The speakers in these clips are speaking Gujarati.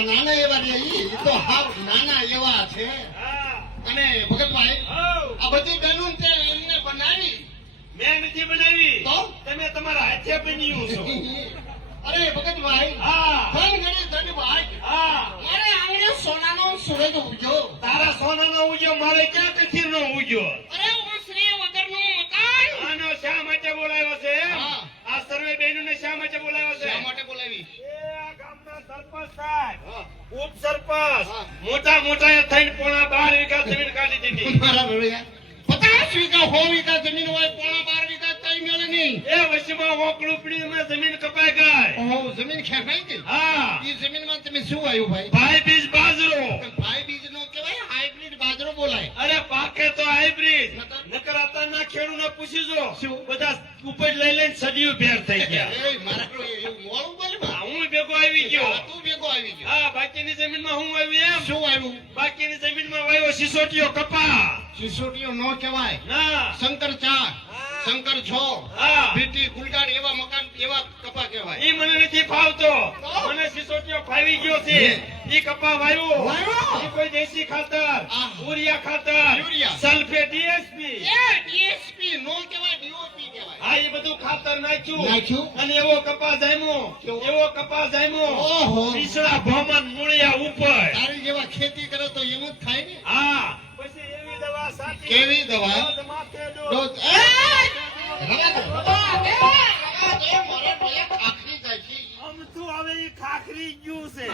તમારા નાના એવા રે ઈ તો હાવ નાના એવા છે. અને ભગતભાઈ આ બધી બેનું તે એમને બનાવી? મેં નથી બનાવી, તો તમે તમારા હાથે બન્યું છો. અરે ભગતભાઈ, હા ધન ગણી ધન ભાઈ, હા, મારે આંગણે સોનાનો સૂરજ ઉગ્યો. તારા સોનાનો ઉગ્યો, મારે ક્યાં કથીરનો ઉગ્યો? અરે હું શ્રી વગરનું મકાન. આનો શા માટે બોલાવ્યો છે? હા. આ સર્વે બહેનોને શા માટે બોલાવ્યો છે? શા માટે બોલાવી? એ આ ગામના સરપંચ સાહેબ, હા. ઉપસરપંચ, હા. મોટા મોટા એ થઈને પોણા 12 વીઘા જમીન કાઢી દીધી. મારા ભૈયા 50 વીઘા 100 વીઘા જમીન હોય, પોણા 12 વીઘા કઈ મળે નહીં. એ વચમાં ઓકળું પડીને જમીન કપાઈ ગઈ. ઓહો, જમીન ખેંચાઈ ગઈ. હા, ઈ જમીનમાં તમે શું આવ્યું ભાઈ? ભાઈ બીજ બાજરો. ભાઈ બીજ નો કહેવાય, હાઇબ્રિડ બાજરો બોલાય. અરે પાકે તો હાઇબ્રિડ. નકર અત્યારના ખેડૂતને પૂછી જો, શું? બધા ઉપજ લઈ લઈને સદીઓ ભેર થઈ ગયા. એ મારા એવું મોડું બોલે બા. હા, હું ભેગો આવી ગયો. આ તું ભેગો આવી ગયો. હા, બાકીની જમીનમાં હું આવ્યું એમ. શું આવ્યું? બાકીની જમીનમાં વાવ્યો સિસોટીયો કપા. સિસોટીઓ નો કહેવાય, ના, શંકર ચાર, શંકર છોડ, હા, ભીટી ગુલગાડ એવા મકાન એવા કપા કહેવાય. ઈ મને નથી ફાવતો. મને સિસોટીયો ફાવી ગયો છે. ઈ કપા વાવ્યો. વાવ્યો? ઈ કોઈ દેશી ખાતર, હા. યુરિયા ખાતર, યુરિયા. Sulphate, DSP. એ ડીએસપી નો કહેવાય, ડીઓપી કહેવાય. હા, એ બધું ખાતર નાખ્યું. નાખ્યું? અને એવો કપા જામ્યો, કેવો? એવો કપા જામ્યો. ઓહો. પીસળા ભોમન મૂળિયા ઉપર. તારી જેવા ખેતી કરે તો એવું જ થાય ને. હા, પછી એવી દવા સાચી. કેવી દવા? ડોઝ માથે ડોઝ. રોજ રવા દે, રવા દે, રવા દે, મારા ભૈયા ખાખરી જાય છે. આમ તું હવે ઈ ખાખરી ગયું છે.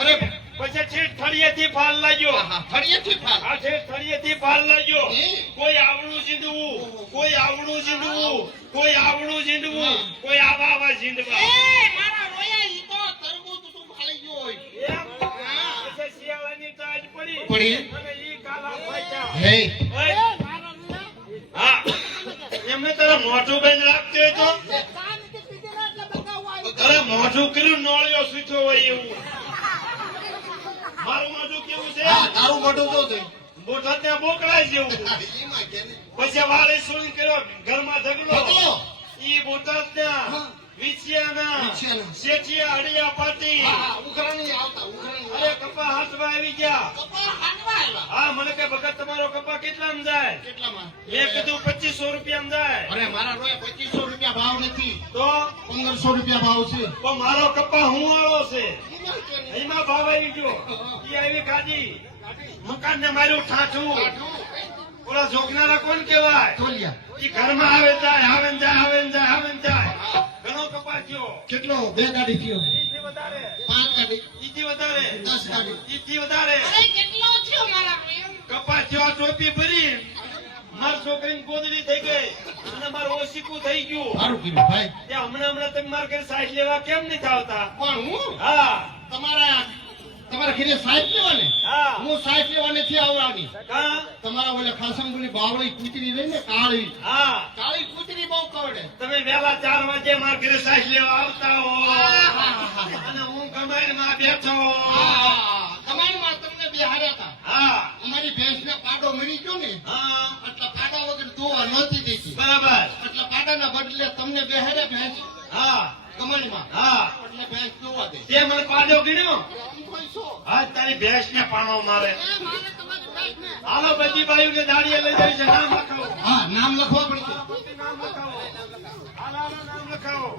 અરે પછી છેક થળિયેથી ફાલ લાગ્યો. આહા, ફળિયેથી ફાલ. આ છેક થળિયેથી ફાલ લાગ્યો. હે? કોઈ આવડું ઝીંડવું, કોઈ આવડું ઝીંડવું, કોઈ આવડું ઝીંડવું, કોઈ આવા આવા ઝીંડવા. એ મારા રોયા ઈ તો તરબૂચ તું ફાલી ગયો હોય. એમ? હા. પછી શિયાળાની ટાઢ પડી. પડી. અને ઈ કાલા ફાટ્યા. હે ઓય, હા, એમને તારા મોઢું બંધ રાખતો હોય તો? અરે મોઢું કર્યું નોળિયો સૂચો હોય એવું. મારું મોઢું કેવું છે? હા, તારું મોઢું તો છે. મોઢા ત્યાં બોકડાય જેવું. એમાં કે ને. પછી વાળી સુરી કર્યો, ઘરમાં ઝઘડો. ઝઘડો. ઈ બોટાદ ત્યાં હા. વિછિયાના વિછિયાના. શેઠિયા અડિયા પાટી. હા, ઉઘરાણી આવતા, ઉઘરાણી અરે આવતા. કપા હાથમાં આવી ગયા. કપા હાંડવા આવ્યા. હા, મને કે ભગત તમારો કપા કેટલામાં જાય? કેટલામાં? મેં કીધું 2500 રૂપિયામાં જાય. અરે મારા રોયા 2500 રૂપિયા ભાવ નથી, તો 1500 રૂપિયા ભાવ છે. તો મારો કપા હું વાળો છે. એમાં કે ને. એમાં ભાવ આવી ગયો. ઈ આવી ગાડી. મકાન ને માર્યું ઠાઠું. કાઢું. ઓલા જોગનારા કોણ કહેવાય? તોલિયા. ઈ ઘરમાં આવે ને જાય, આવે ને જાય, આવે ને જાય, આવે ને જાય. ઘણો કપા થયો. કેટલો? 2 ગાડી થયો, ઈથી વધારે, 5 ગાડી, ઈથી વધારે, 10 ગાડી. ઈથી વધારે. કેટલો થયો મારા રોયા? કપા થયો, આ ટોપી ભરી. મારી છોકરીની ગોદડી થઈ ગઈ અને મારું ઓશીકું થઈ ગયું. સારું કર્યું ભાઈ. હમણાં તમે મારા ઘરે સાઈડ લેવા કેમ નથી આવતા? પણ હું હા, તમારા ઘરે સાહેબ લેવાને, હા. હું સાહેબ લેવા નથી આવવાની. હા, તમારા ઓલા ખાસમગુની બાવળી કૂતરી રહી ને, કાળી હા. કાળી કૂતરી બહુ કવડે. તમે વહેલા 4 વાગે મારા ઘરે સાઈડ લેવા આવતા હો. આહાહા. અને હું કમાઈમાં બેઠો. કમાણીમાં તમને બિહાર્યા હતા. હા, અમારી ભેંસને પાડો મરી ગયો ને, હા, એટલે પાડા વગર ધોવા નહોતી દેતી. બરાબર. એટલે પાડાના બદલે તમને બેહાડ્યા ભેંસ હા, કમાણીમાં. હા. એટલે ભેંસ ધોવા દે. તે મને પાડો ગીણ્યો. આમ કોઈ શું? હા, તારી ભેંસને પાણો મારે. મારે તમારી ભેંસને. હાલો બધી બાયુને દાડીએ લઈ જાય છે. નામ લખાવો. હા, નામ લખવા પડશે. નામ લખાવો. હાલો, હાલો, નામ લખાવો.